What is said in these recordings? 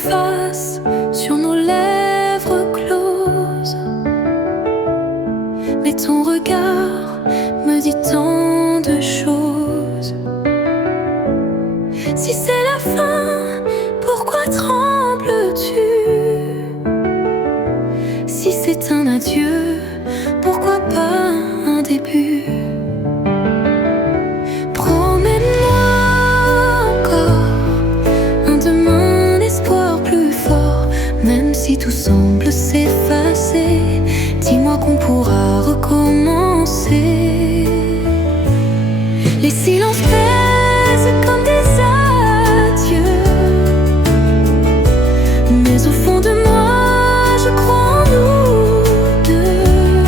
s'efface sur nos lèvres closes, mais ton regard me dit tant de choses. Si c'est la fin, pourquoi trembles-tu? Si c'est un adieu, pourquoi pas un début? Promets-moi encore un demain d'espoir plus fort, même si tout semble s'effacer. Dis-moi qu'on pourra recommencer. Les silences pèsent comme des adieux, mais au fond de moi, je crois en nous deux.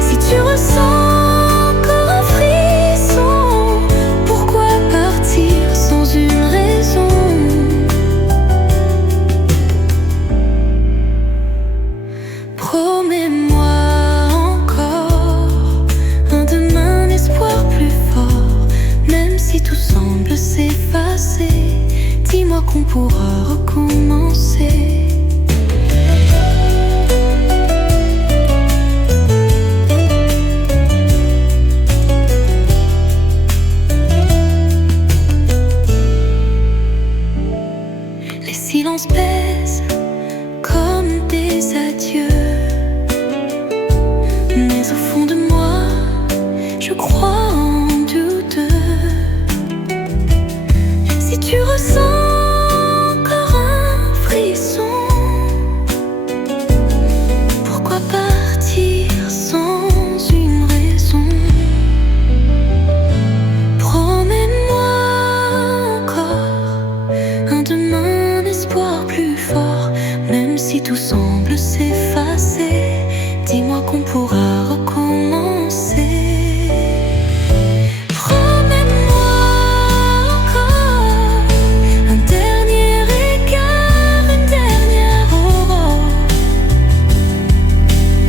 Si tu ressens encore un frisson, pourquoi partir sans une raison? Promets-moi encore un demain d'espoir plus fort, même si tout semble s'effacer. Dis-moi qu'on pourra recommencer. Les silences pèsent comme des adieux, mais au fond de moi, je crois en nous deux. Si tu ressens encore un frisson, pourquoi partir sans une raison? Promets-moi encore un demain d'espoir plus fort, même si tout semble s'effacer. Dis-moi qu'on pourra recommencer. Promets-moi encore un dernier regard, une dernière aurore.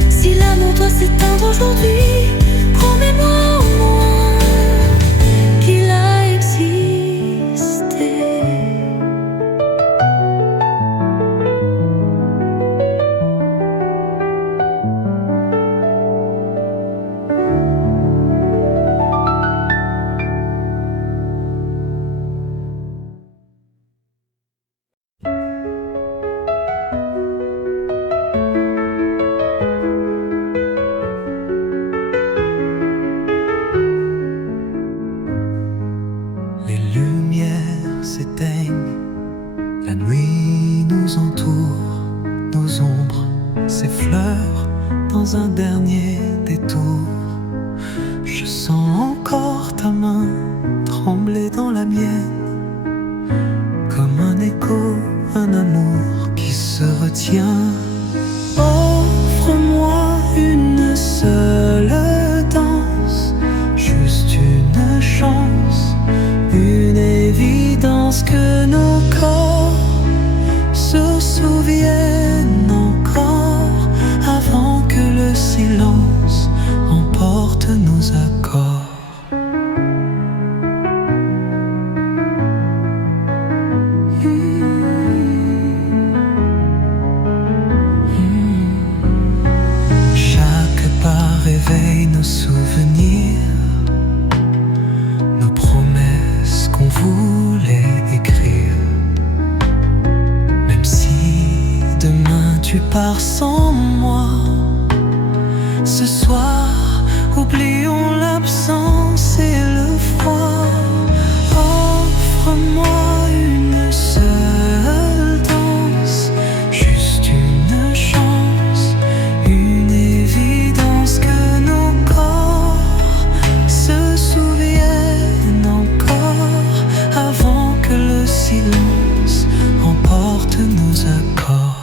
Si l'amour doit s'éteindre aujourd'hui, promets-moi au moins qu'il a existé. Les lumières s'éteignent, la nuit nous entoure, nos ombres s'effleurent dans un dernier détour. Je sens encore ta main trembler dans la mienne, comme un écho, un amour qui se retient. Offre-moi une seule danse, juste une chance, une évidence que nos corps se souviennent encore, avant que le silence emporte nos accords. Chaque pas réveille nos souvenirs, nos promesses qu'on voulait écrire. Même si demain tu pars sans moi, ce soir oublions l'absence et le froid. Offre-moi une seule danse, juste une chance, une évidence que nos corps se souviennent encore, avant que le silence emporte nos accords.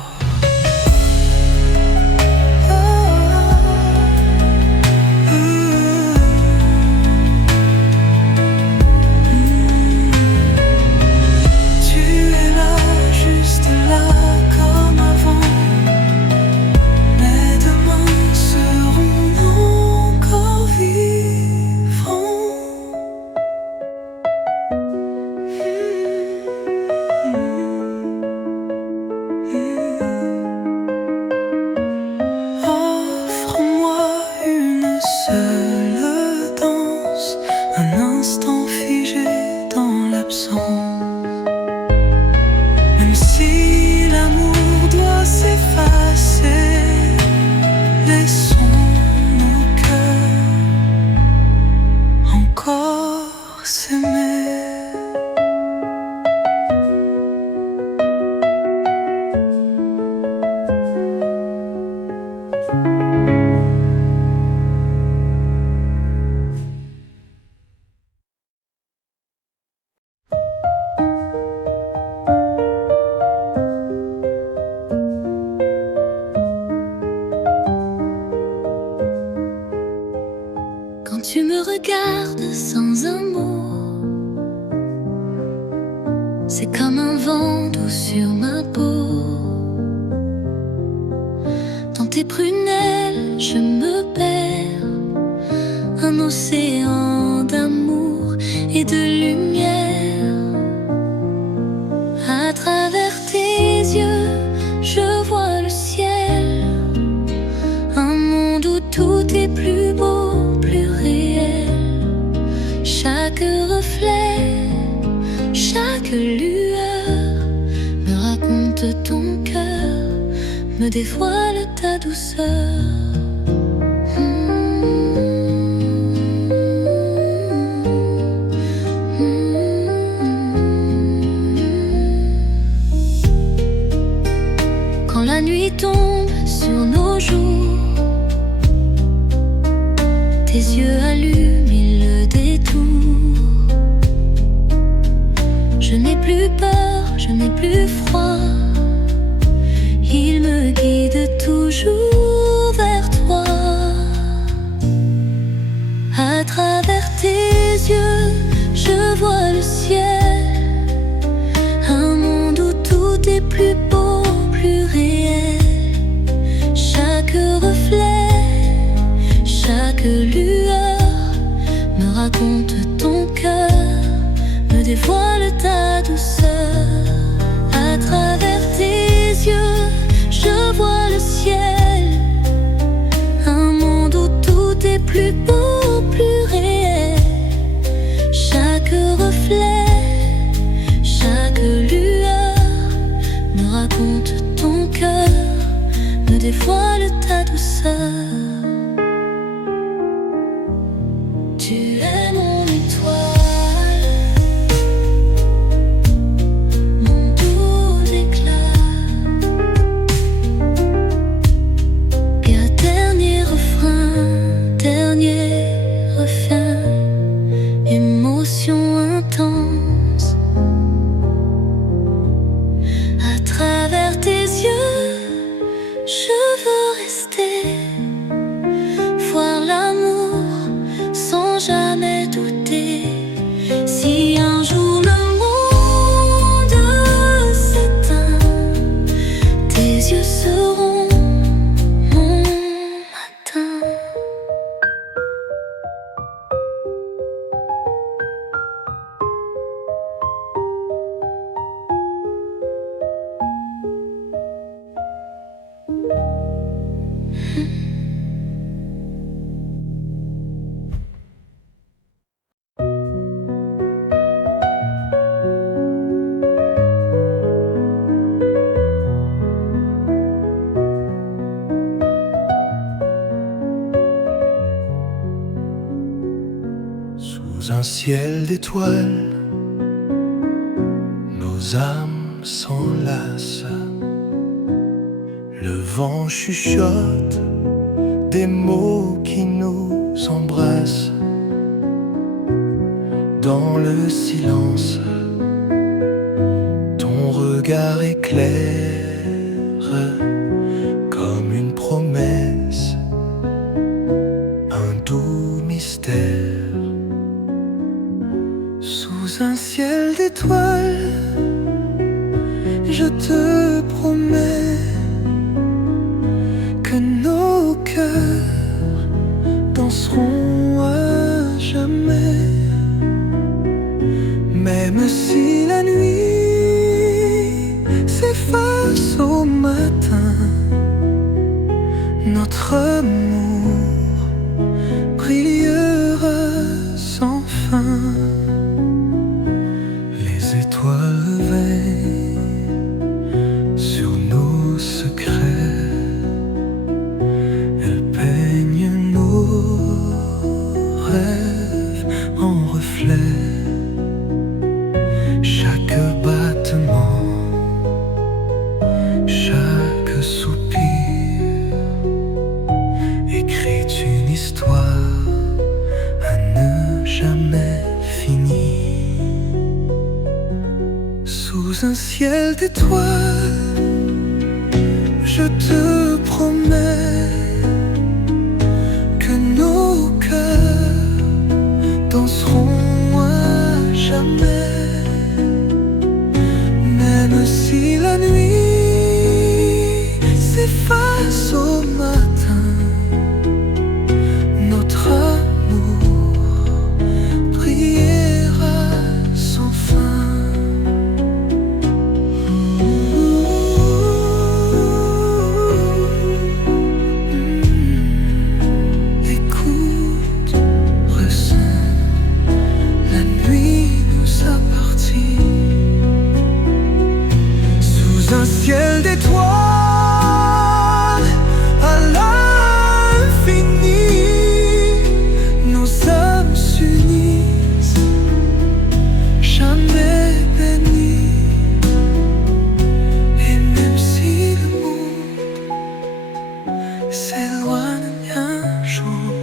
regarde sans un mot. C'est comme un vent doux sur ma peau. Dans tes prunelles, je me perds. Un océan d'amour et de lumière. À travers tes yeux, je vois le ciel. Un monde où tout est plus beau, plus réel. Chaque reflet, chaque lueur me raconte ton cœur, me dévoile ta douceur. Quand la nuit tombe sur nos jours, tes yeux allument, ils le détour. Je n'ai plus peur, je n'ai plus froid. Il me guide toujours vers toi. À travers tes yeux, je vois le ciel. Un monde où tout est plus beau, plus réel. Chaque reflet, chaque lueur me raconte ton cœur, me dévoile ta douceur. À travers tes yeux, je vois le ciel. Un monde où tout est plus beau, plus réel. Chaque reflet, chaque lueur me raconte ton cœur, me dévoile ta douceur. Tu es mon étoile, mon doux éclat. Et un dernier refrain, dernier refrain, émotion intense. À travers tes yeux, je veux rester, voir l'amour sans jamais douter. Si un jour le monde s'éteint, tes yeux seront mon matin. Sous un ciel d'étoiles, nos âmes s'enlacent. Le vent chuchote des mots qui nous embrassent. Dans le silence, ton regard éclaire comme une promesse, un doux mystère. Sous un ciel d'étoiles, je te promets que nos cœurs danseront à jamais. Même si la nuit s'efface au matin, notre amour brillera sans fin. Les étoiles veillent sur nos secrets. Elles peignent nos rêves en reflet. Chaque battement, chaque soupir écrit une histoire à ne jamais finir. Sous un ciel d'étoiles, je te promets que nos cœurs d'étoiles à l'infini. Nos âmes s'unissent, jamais bénies. Et même si le monde s'éloigne un jour,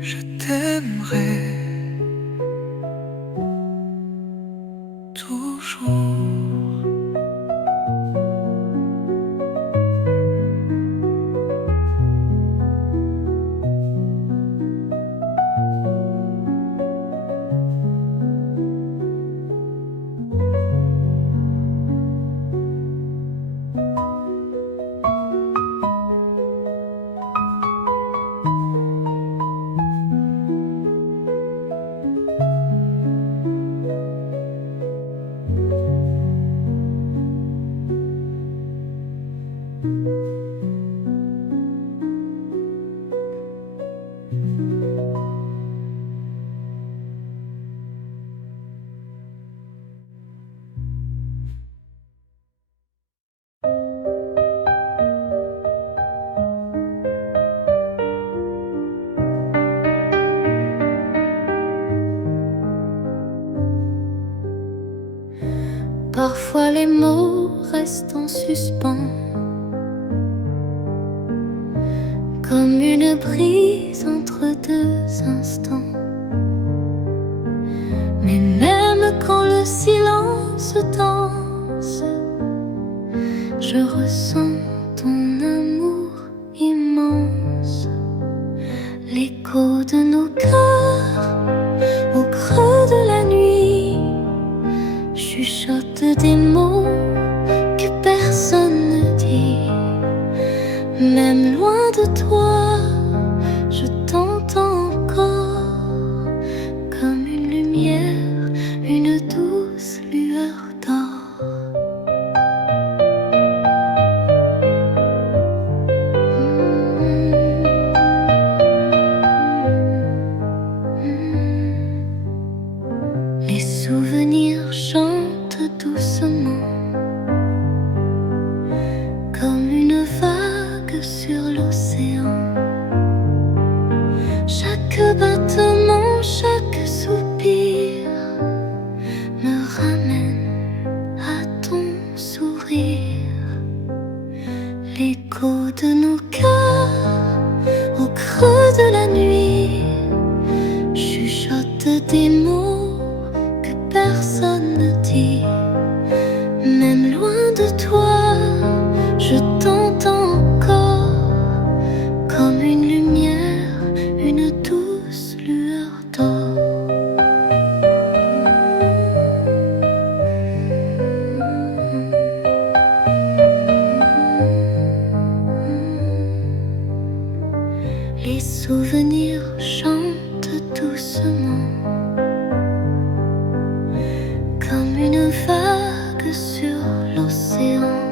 je t'aimerai toujours. Parfois les mots restent en suspens, comme une brise entre deux instants. Mais même quand le silence danse, je ressens ton amour immense. L'écho de nos cœurs au creux de la nuit chuchote des mots que personne ne dit. Même loin de toi, je t'entends encore, comme une lumière, une douce lueur d'or. Les souvenirs chantent doucement, comme une vague sur l'océan. Chaque battement, chaque soupir me ramène à ton sourire. L'écho de nos cœurs au creux de la nuit chuchote des mots que personne ne dit. Même loin de toi, je t'entends encore, comme une lumière, une douce lueur d'or. Les souvenirs chantent doucement, comme une vague sur l'océan.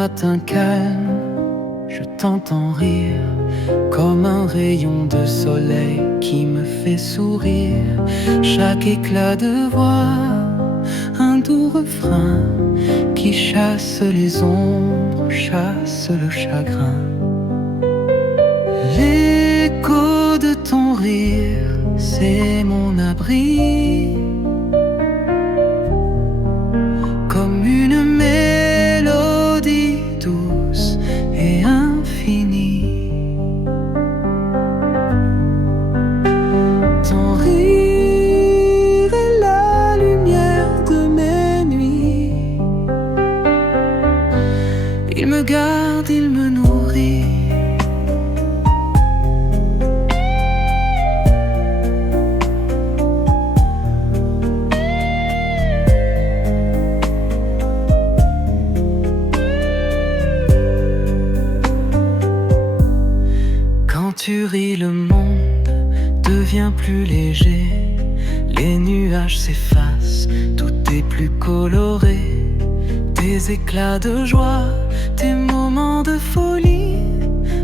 matin calme, je t'entends rire comme un rayon de soleil qui me fait sourire. Chaque éclat de voix, un doux refrain qui chasse les ombres, chasse le chagrin. L'écho de ton rire, c'est mon abri, comme une mélodie douce et infinie. Ton rire est la lumière de mes nuits. Il me garde, il me nourrit. Quand tu ris, le monde devient plus léger. Les nuages s'effacent, tout est plus coloré. Des éclats de joie, des moments de folie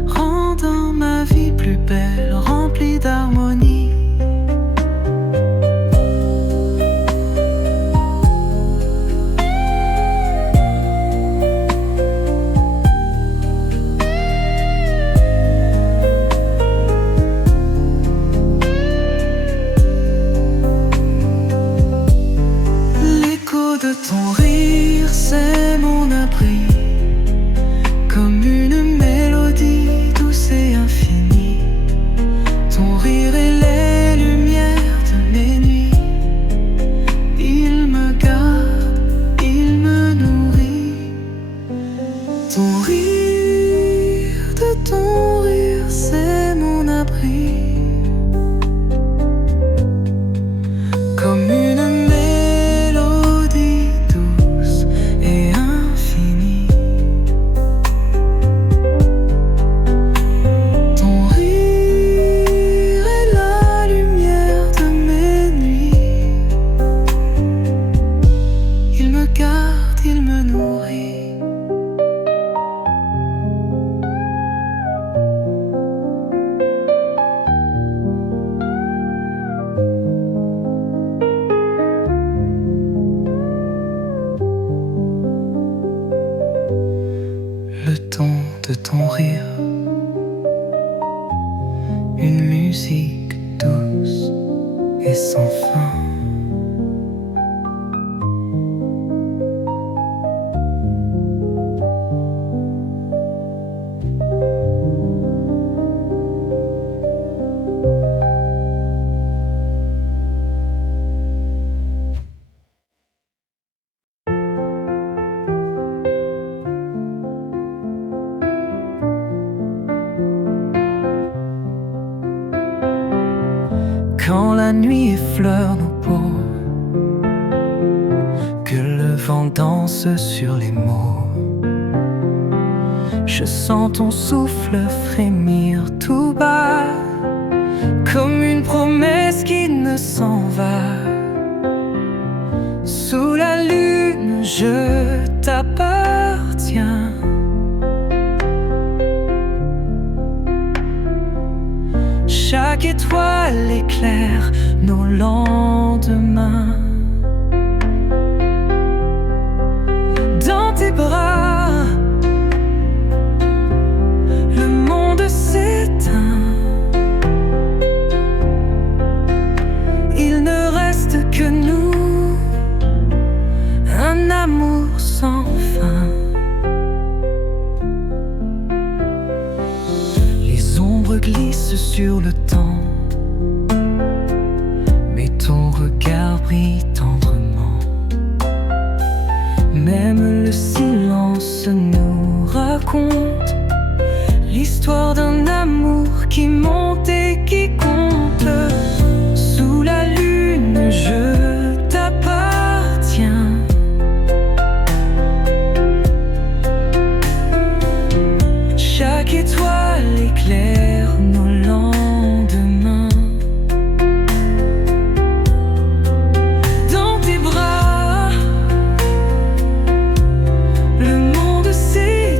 rendant ma vie plus belle, remplie d'harmonie. L'écho de ton rire, c'est mon abri, comme une mélodie douce et infinie. Ton rire est les lumières de mes nuits. Il me garde, il me nourrit. Ton rire, c'est mon abri, comme une mélodie douce et infinie. Ton rire est la lumière de mes nuits. Il me garde, il me nourrit. Le ton de ton rire, une musique douce et sans fin. Quand la nuit effleure nos peaux, que le vent danse sur les mots, je sens ton souffle frémir tout bas, comme une promesse qui ne s'en va. Sous la lune, je t'appartiens. Chaque étoile éclaire nos lendemains. Dans tes bras, le monde s'éteint. Il ne reste que nous, un amour sans fin. Les ombres glissent sur le temps, mais ton regard brille tendrement. Même le silence nous raconte l'histoire d'un amour qui monte et qui compte. Sous la lune, je t'appartiens. Chaque étoile éclaire nos lendemains. Dans tes bras, le monde s'éteint.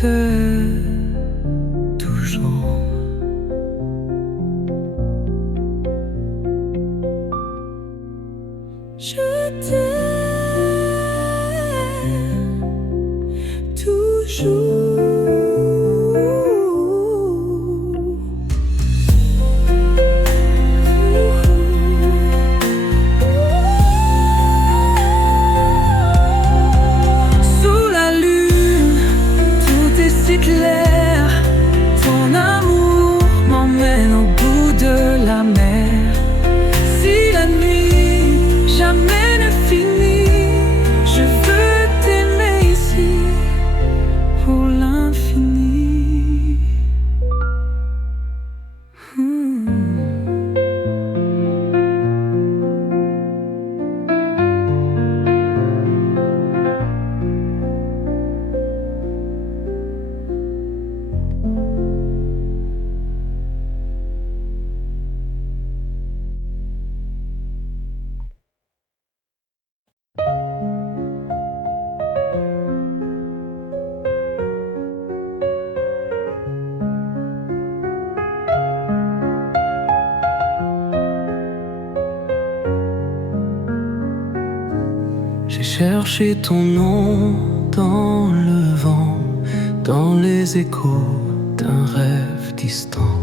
t'aime toujours. Je t'aime toujours. Sous la lune, tout est si clair. Ton amour m'emmène au bout de la mer. Si la nuit jamais ne finit, je veux t'aimer ici pour l'infini. J'ai cherché ton nom dans le vent, dans les échos d'un rêve distant.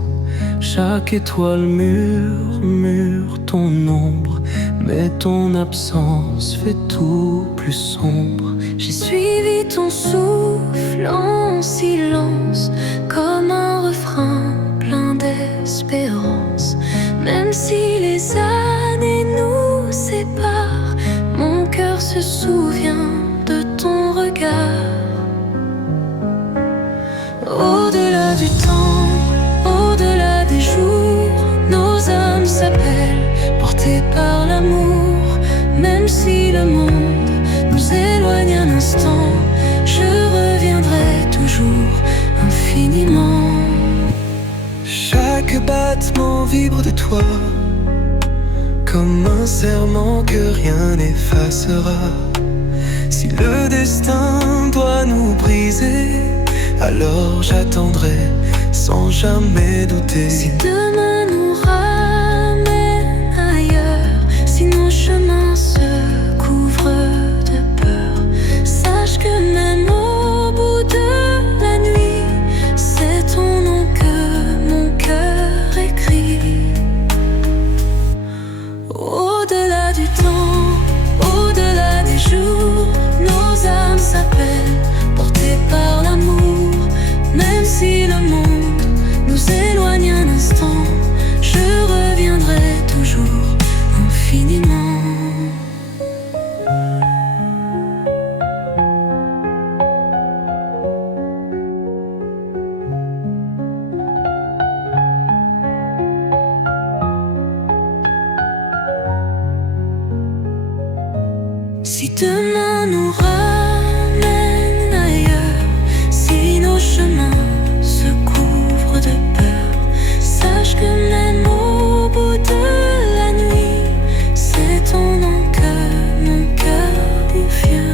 Chaque étoile murmure ton ombre, mais ton absence fait tout plus sombre. J'ai suivi ton souffle en silence, comme un refrain plein d'espérance. Même si les années nous séparent, mon cœur se souvient de ton regard. Au-delà du temps, au-delà des jours, nos âmes s'appellent, portées par l'amour. Même si le monde nous éloigne un instant, je reviendrai toujours infiniment. Chaque battement vibre de toi, comme un serment que rien n'effacera. Si le destin doit nous briser, alors j'attendrai sans jamais douter. Si demain nous ramène ailleurs, si nos chemins se couvrent de peur, sache que même au bout de la nuit, c'est ton nom que mon cœur écrit. Au-delà du temps, au-delà des jours, nos âmes s'appellent, portées par l'amour. Même si le monde nous éloigne un instant, je reviendrai toujours infiniment. Si demain nous ramène ailleurs, si nos chemins se couvrent de peur, sache que même au bout de la nuit, c'est ton nom que mon cœur confie.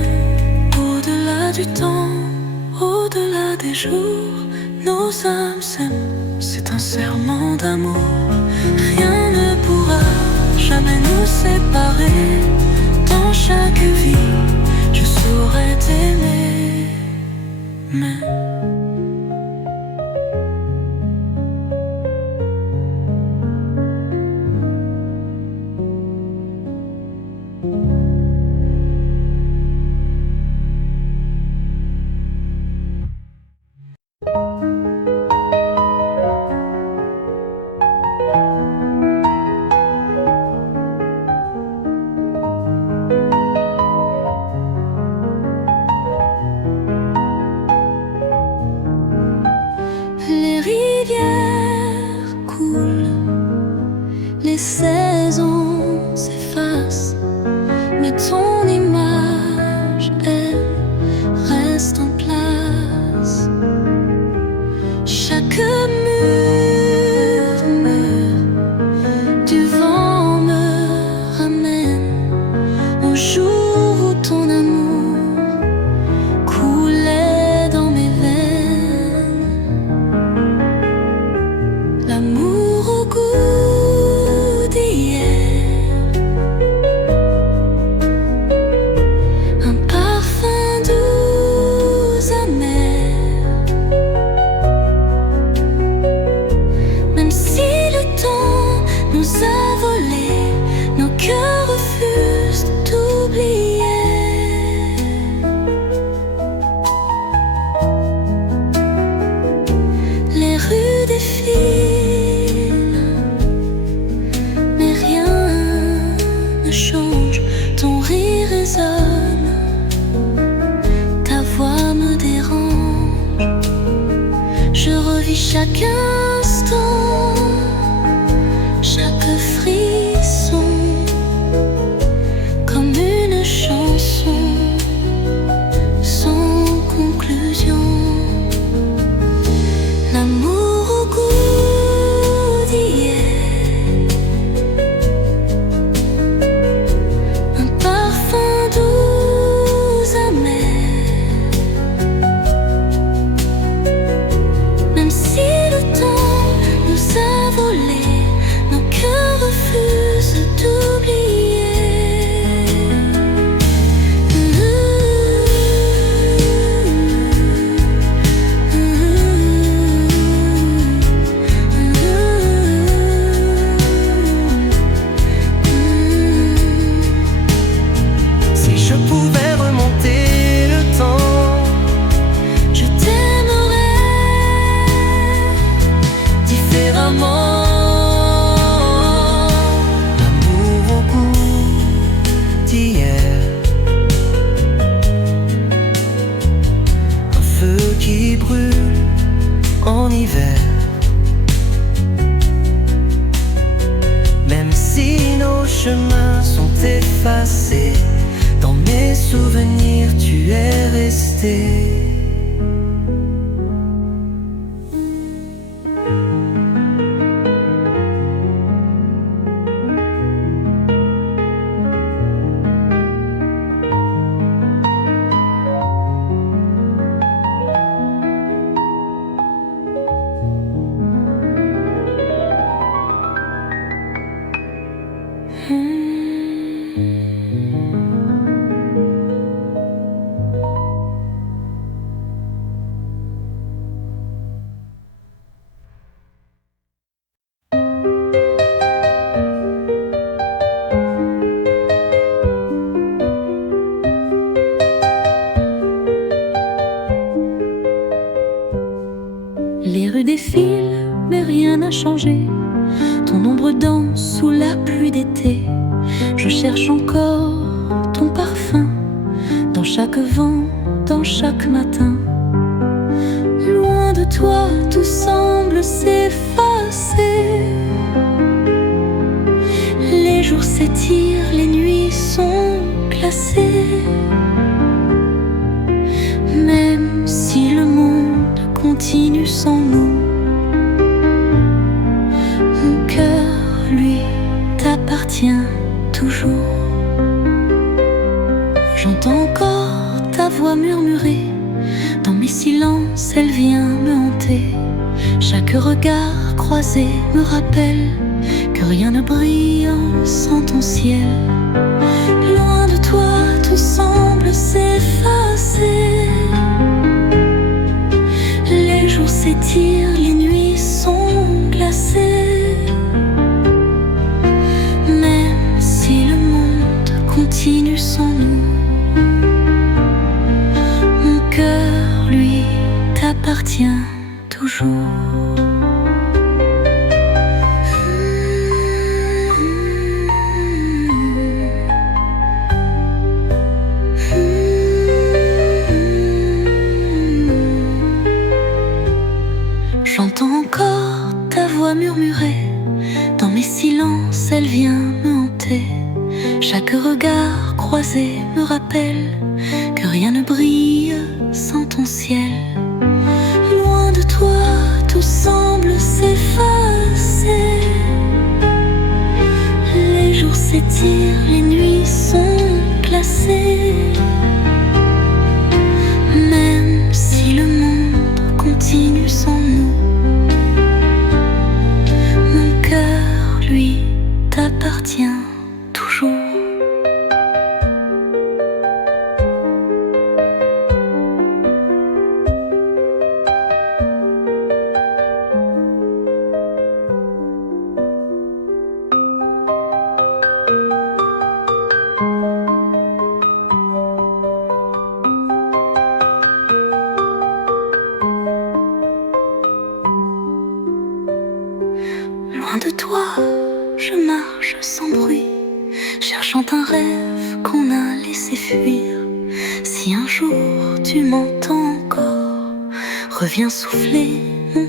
Au-delà du temps, au-delà des jours, nos âmes s'aiment, c'est un serment d'amour. Rien ne pourra jamais nous séparer. Dans chaque vie, je saurais t'aimer, mais Chaque instant, chaque frisson, comme une chanson sans conclusion. L'amour au goût d'hier, un parfum doux amer. Même si le temps nous a volé, nos cœurs refusent d'oublier. Si je pouvais remonter le temps, Je t'aimerais différemment. l'amour au goût d'hier, un feu qui brûle en hiver. Même si nos chemins sont effacés, dans mes souvenirs tu es resté. Les rues défilent, mais rien n'a changé. Ton ombre danse sous la pluie d'été. Je cherche encore ton parfum, dans chaque vent, dans chaque matin. Loin de toi, tout semble s'effacer. Les jours s'étirent, les nuits sont glacées. Même si le monde continue sans nous, mon cœur, lui, t'appartient toujours. J'entends encore ta voix murmurer. Dans mes silences, elle vient me hanter. Chaque regard croisé me rappelle que rien ne brille sans ton ciel. Loin de toi, tout semble s'effacer. Les jours s'étirent, les nuits sont glacées. Même si le monde continue sans nous, mon cœur, lui, t'appartient toujours. J'entends encore ta voix murmurer. Dans mes silences, elle vient me hanter. Chaque regard croisé me rappelle que rien ne brille sans ton ciel. Loin de toi, tout semble s'effacer. Les jours s'étirent, les nuits sont glacées. Même si le monde continue sans nous, mon cœur, lui, t'appartient toujours. Loin de toi, je marche sans bruit, cherchant un rêve qu'on a laissé fuir. Si un jour tu m'entends encore, reviens souffler mon